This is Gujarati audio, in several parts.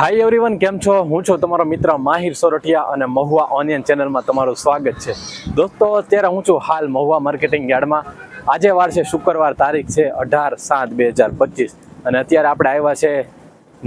હાય એવરીવન, કેમ છો? હું છું તમારો મિત્ર માહિર સોરઠિયા અને મહુવા ઓનિયન ચેનલમાં તમારું સ્વાગત છે. દોસ્તો, અત્યારે હું છું હાલ મહુવા માર્કેટિંગ યાર્ડમાં. આજે વાર છે શુક્રવાર, તારીખ છે 18/7/2025 અને અત્યારે આપણે આવ્યા છે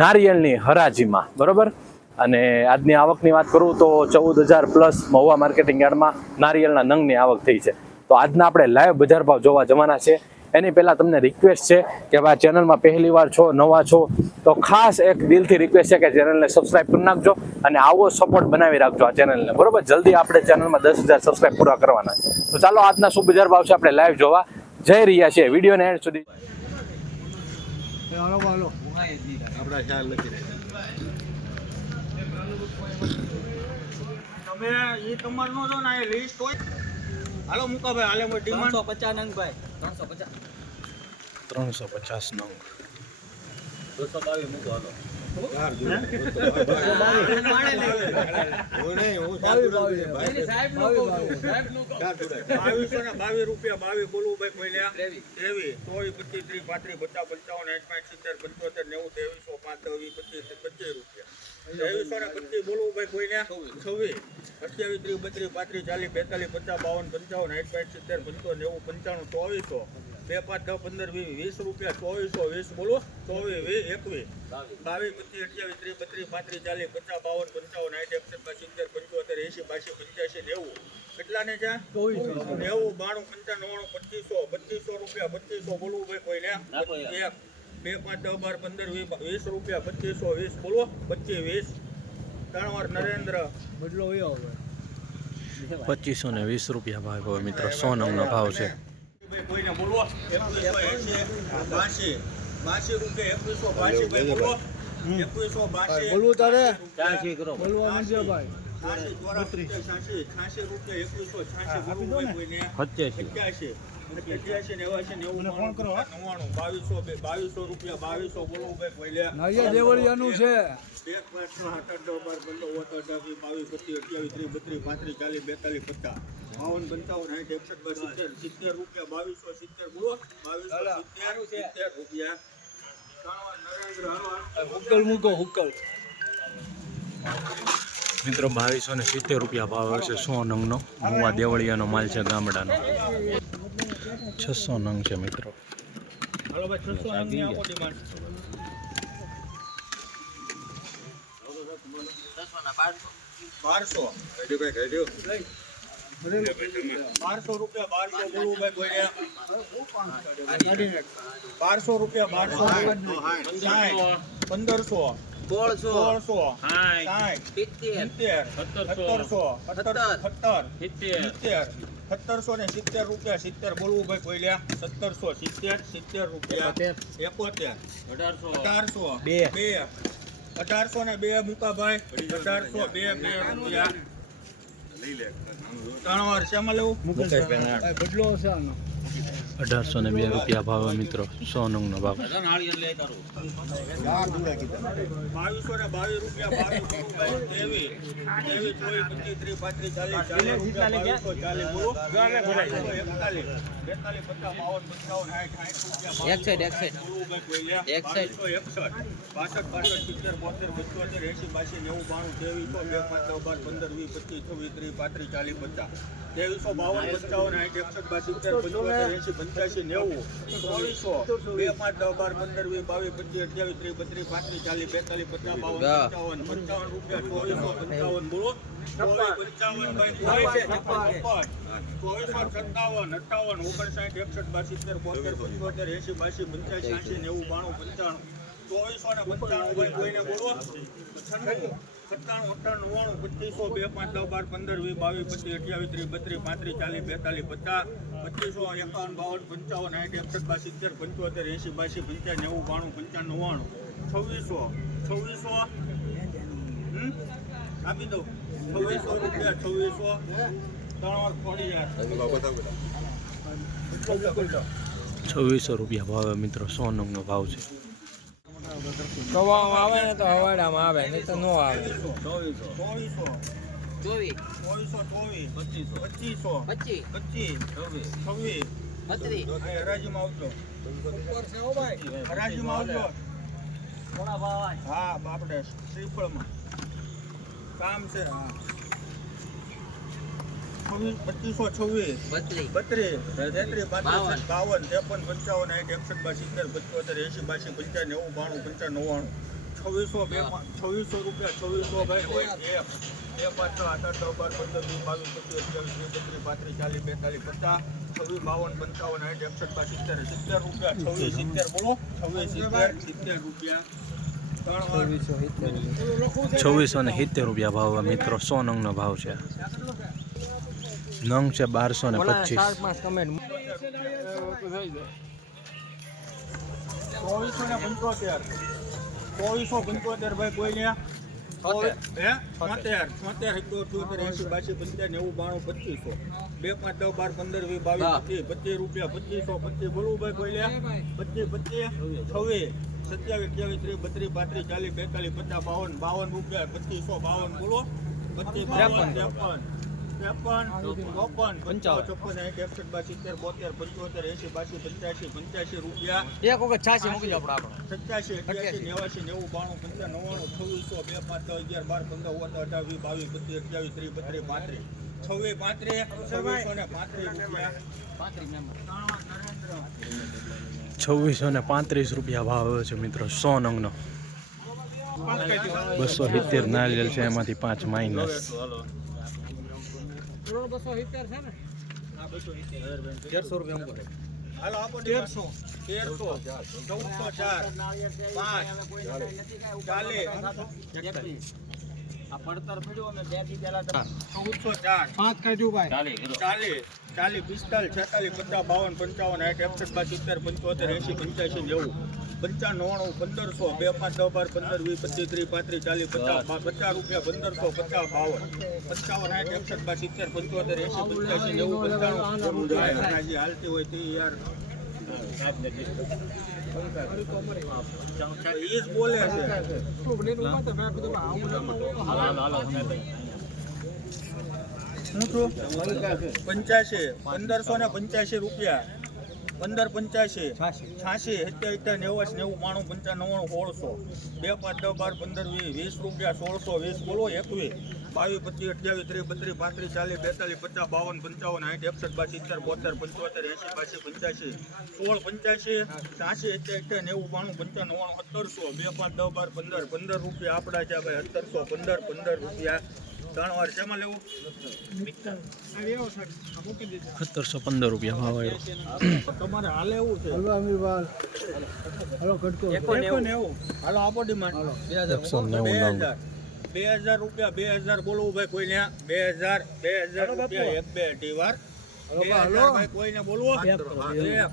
નારિયેળની હરાજીમાં, બરોબર. અને આજની આવકની વાત કરું તો 14,000+ મહુવા માર્કેટિંગ યાર્ડમાં નારિયેળના નંગની આવક થઈ છે. તો આજના આપણે લાઈવ બજાર ભાવ જોવા જવાના છે. એની પહેલાં તમને રિક્વેસ્ટ છે કે ભાઈ ચેનલમાં પહેલી વાર છો, નવા છો, તો ખાસ એક દિલથી રિક્વેસ્ટ છે કે ચેનલને સબસ્ક્રાઇબ કરી નાખજો અને આવો સપોર્ટ બનાવી રાખજો આ ચેનલને, બરોબર. જલ્દી આપણે ચેનલમાં 10,000 સબસ્ક્રાઇબ પૂરા કરવાના. તો ચાલો આજના શું બજાર ભાવ છે આપણે લાઈવ જોવા જઈ રહ્યા છીએ. વિડીયોને એન્ડ સુધી તમે ઈ તમાર નો જો ને આ લિસ્ટ હોય. હાલો મુકાભાઈ, હાલે મો ડિમાન્ડ 350 નંગ ભાઈ, 350 નંગ 222 મૂકો. હાલો 22 રૂપિયા 22 બોલવું ભાઈ કોઈલ્યા 23 24 25 30 35 50 55 60 70 75 90 23 25 25 રૂપિયા 2325 બોલવું ભાઈ કોઈલ્યા 26 28 30 32 35 40 50 55 60 55 90 55 52 5 10 15 20 રૂપિયા 2420 બોલો 24 21 22 25 28 30 32 35 40 50 52 55 60 70 75 80 85 90 કેટલા ને છે 90 92 95 95 2500 બોલવું ભાઈ કોઈને 1 2 5 10 12 15 20 રૂપિયા 2520 બોલો 25 20 ત્રણ વાર નરેન્દ્ર બદલો વયો હવે 2520 રૂપિયા ભાવ હોય મિત્રો. 100 નંગનો ભાવ છે. કોઈને બોલો 2180 82 રૂપિયા 2182 બોલો 2182 બોલવું તારે ચાલશે કરો બોલવા માંડ્યો ભાઈ 86 રૂપિયા 2186 કોઈને 87 2200 રૂપિયા 2200 બોલવું ભાઈ કોઈને નારિયેળ દેવળિયાનું છે 70 રૂપિયા 2270 બોલો 2270 રૂપિયા હુક્કલ મૂકો હુક્કલ મિત્રો 2270 રૂપિયા ભાવ હશે 100 નંગનો. મહુવા દેવળિયાનો માલ છે, ગામડાનો. 600 નંગ છે મિત્રો. હાલો ભાઈ 600 ની આપો ડિમાન્ડ 1200 1200 રૂપિયા 1200 બોલવું ભાઈ કોઈને 1200 રૂપિયા 1200 1500 1600 1770 રૂપિયા 70 બોલવું ભાઈ કોઈ 1770 રૂપિયા 71 1800 ને 2 મૂકા ભાઈ 1800 2 રૂપિયા ત્રણ વાર શેમાં લેવું બદલો છે આનો 1802 રૂપિયા ભાવ મિત્રો. 100 નંગનો ભાવ. 2222 રૂપિયા 22 આપી દો 2600 રૂપિયા 2600 ત્રણ વાર ખોડી યાર 2600 રૂપિયા ભાવ મિત્રો. 100 નંગનો ભાવ છે. કવામાં આવે ને તો હવાડામાં આવે નહીં તો નો આવે 24 હરાજીમાં આવજો હરાજીમાં આવજો હા બાપડે શ્રીફળમાં કામ છે. હા 2526 32 33 35 52 53 55 60 62 70 80 85 85 90 92 2600 રૂપિયા 2600 ભાઈ હોય 1 2 5 6 8 9 10 11 12 13 14 15 16 17 18 19 20 22 23 2670 25 70 રૂપિયા 70 રૂપિયા 3 વાર 2670 રૂપિયા ભાવ મિત્રો 100 નંગનો ભાવ છે. નંગ છે 1225. 2475 ભાઈ કોઈને 76 રૂપિયા 2500 બોલવું ભાઈ કોઈને 25 26 27 28 30 32 33 40 45 50 52 રૂપિયા 2552 બોલો 25 53 54 55 રૂપિયા એક વખત છાસી મૂકી દો આપણે 87 88 89 2635 રૂપિયા ભાવ આવે છે મિત્રો 100 નંગનો. 270 નારિયેલ છે એમાંથી 5 માઇનસ. 270 છે ને 1300 રૂપિયા મૂકો. હાલો આપો 1300 1404 5 આ પડતર પડ્યો અમે 2 દી પહેલા 1404 5 કાઢ્યું ભાઈ 40 45 46 50 52 55 60 70 75 80 85 90 95 1500 2 5 10 12 15 20 25 30 35 40 50 50 રૂપિયા 1500 50 52 55 60 70 75 80 85 90 95 હાલતી હોય તે યાર ઈજ બોલે છે. હું છું 85 1585 રૂપિયા 1585 86 77 90 90 95 1600 2 5 10 12 15 20 રૂપિયા 1620 બોલો 21 22 25 28 30 32 35 40 42 50 52 60 72 75 75 75 80 85 16 85 90 95 1700 2 5 10 12 15 રૂપિયા આપણા છે ભાઈ 1715 15 રૂપિયા 3 વાર શેમાં લેવું 1715 રૂપિયા ભાવ આવ્યો. તમારે હાલે એવું છે હલવા અમીરવાલ હલો કટકો 190 હાલો આપો ડિમાન્ડ 190 2000 રૂપિયા 2000 બોલવું ભાઈ કોઈને 2000 રૂપિયા એક બે અઢી વાર 2000 ભાઈ કોઈને બોલવો 8 રૂપિયા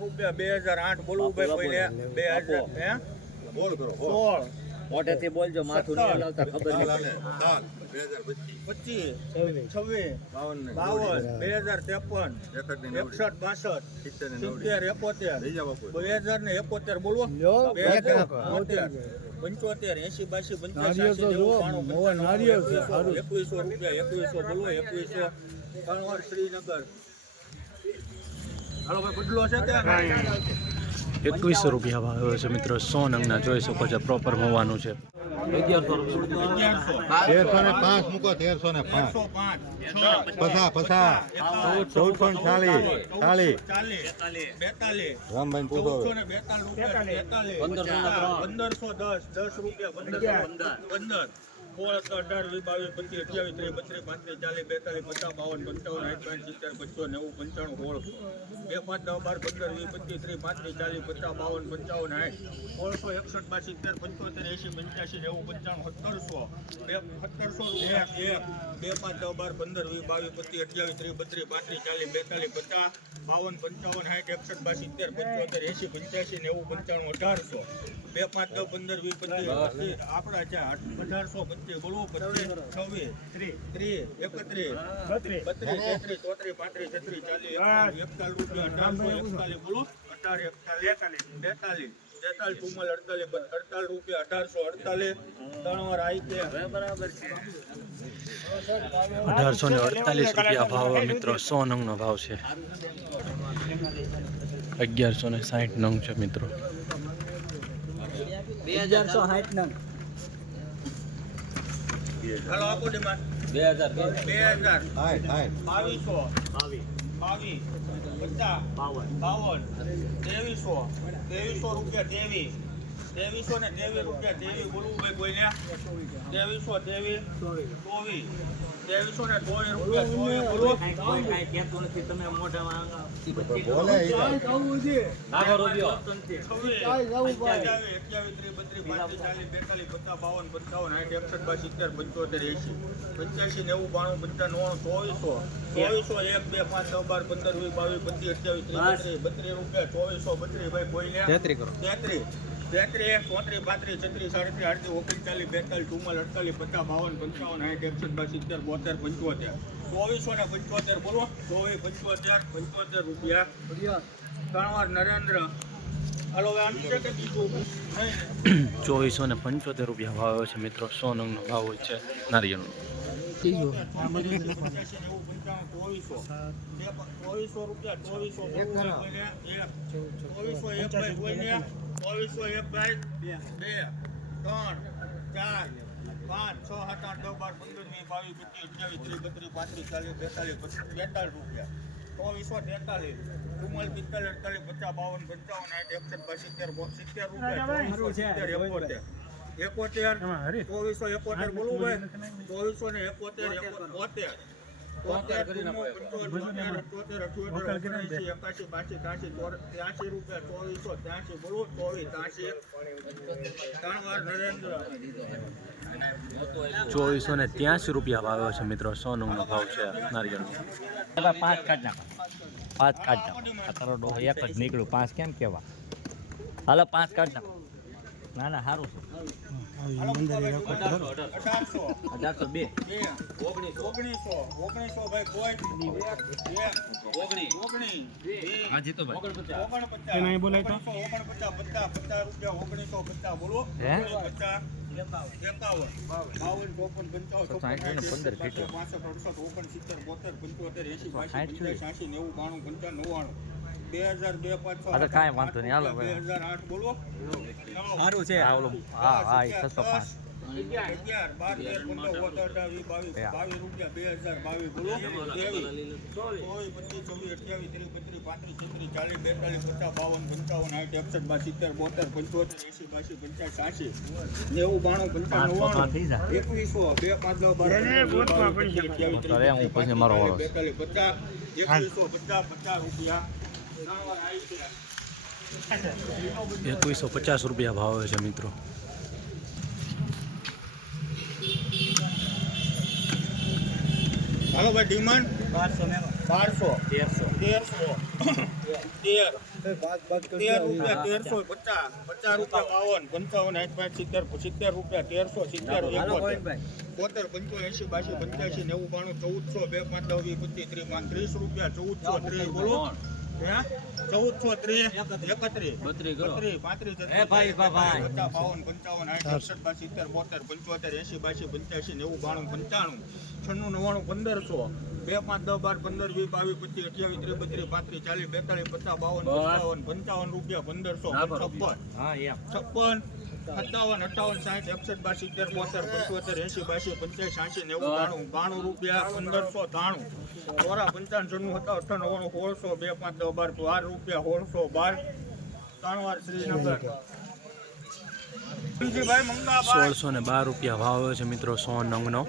2008 બોલવું ભાઈ કોઈને 2000 હે બોલ કરો 16 મોઢેથી બોલજો માથું નહીં હલાવતા ખબર નહીં 25 26 52 2053 61 62 70 71 બોલવો 2073 75 80 82 85 2100 રૂપિયા 2100 બોલવો 2100 3 વાર શ્રીનગર હાલો ભાઈ બદલો છે ત્યાં 2100 રૂપિયા ભાવ આવ્યો છે મિત્રો 100 નંગના જોઈ શકો છો પ્રોપર હોવાનું છે. 1305 મૂકો 1305 રામભાઈ પૂછો 1510 રૂપિયા 15 16 18 22 25 28 30 32 આપણા છે 1825 બોલવું 25 26 30 31 32 33 34 35 40 41 બોલો 18 41 42 48 રૂપિયા 1848 3 વાર આવી ગયા બરાબર છે 1848 રૂપિયા ભાવ મિત્રો 100 નંગનો ભાવ છે. 1160 નંગ છે મિત્રો. 1160 નંગ. હાલો આપો ડિમાન્ડ 2000 2000 હાય હાય 2200 22 50 52 2300 રૂપિયા તેવી 2300 ને 23 રૂપિયા તેવી બોલવું ભાઈ કોઈને 2300 23 24 2300 ને 24 રૂપિયા 24 બોલો કોઈ કાંઈ કહેતું નથી તમે મોઢામાં બોલે ઈ કાંઈ. નાખો રૂપિયો 2475 બોલો 2475 રૂપિયા 3 વાર નરેન્દ્ર હાલો હવે આનું છે કે બીજું નહીં 2475 રૂપિયા ભાવ આવ્યો છે મિત્રો. 100 નંગનો ભાવ હોય છે નારિયેળનો. 2400 રૂપિયા 2401 ભાઈ 2 3 4 5 6 7 8 9 10 12 15 20 22 23 34 રૂપિયા 2443 રૂમાલ 45 48 50 52 55 60 70 71 બોલું ભાઈ 2471 ₹2483 રૂપિયા ભાવ આવ્યો છે મિત્રો. 100 નંગનો ભાવ છે નારિયેળનો. 5 કાઢ નાખો 5 કાઢ નાખો આ તારો ડોહો એક જ નીકળ્યું 5 કેમ કહેવા હાલો 5 કાઢ નાખો ના ના સારું છે 1802 1900 ભાઈ કોઈ હા જીતો ભાઈ 49 બોલાય તો 49 રૂપિયા બોલો હે? 2002 કાંઈ વાંધો નહીં હાલો 2008 બોલો સારું છે હા હા એ 605 ₹2150 રૂપિયા ભાવ આવે છે મિત્રો. હાલો ભાઈ ડિમાન્ડ 1200 હા એમ 56 57 58 60 61 62 70 75 80 82 85 90 92 રૂપિયા 1593 ચોરા 55 97 98 16 2 5 10 12 રૂપિયા 1612 ત્રણ વાર શ્રીનગર ભાઈ મંગાભાઈ 1612 રૂપિયા ભાવ આવ્યો છે મિત્રો. 100 નંગનો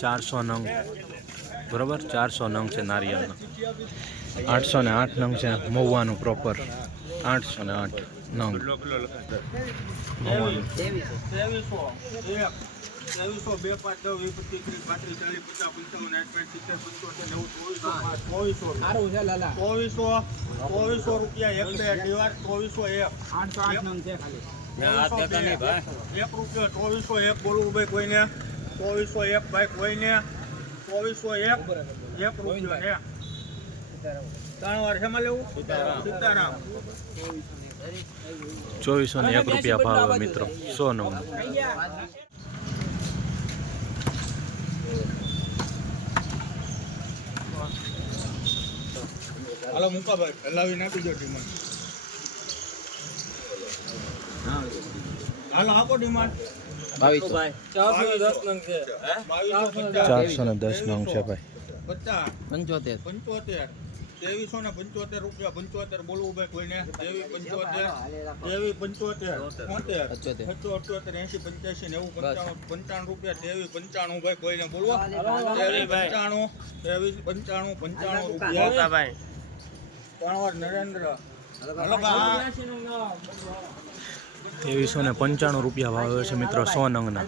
400 નંગ બરોબર. 400 નંગ છે નારિયેળનો. 808 નંગ છે મહુવાનું પ્રોપર. 808 નંગ મહુવાનું. 2400 રૂપિયા એક બે અઢી 2401 1 રૂપિયો 2401 બોલવું ભાઈ કોઈને 2401 ભાઈ કોઈને 2401 1 રૂપિયો હે 3 વાર શેમાં લેવું સીતારામ 2401 રૂપિયા ભાવ આવે મિત્રો. 100 નંગનો. હાલો મૂકા ભાઈ હલાવી નાખી દો ટીમ હાલો આપો ડિમાન્ડ 410 નંગ છે ભાઈ. 50 75 2375 રૂપિયા 75 બોલવું ભાઈ કોઈને 2375 75 80 85 રૂપિયા 2395 ભાઈ કોઈને બોલવો 2395 રૂપિયા ભાઈ ત્રણ નરેન્દ્ર હાલો બા 2395 રૂપિયા ભાવ છે મિત્રો 100 નંગના.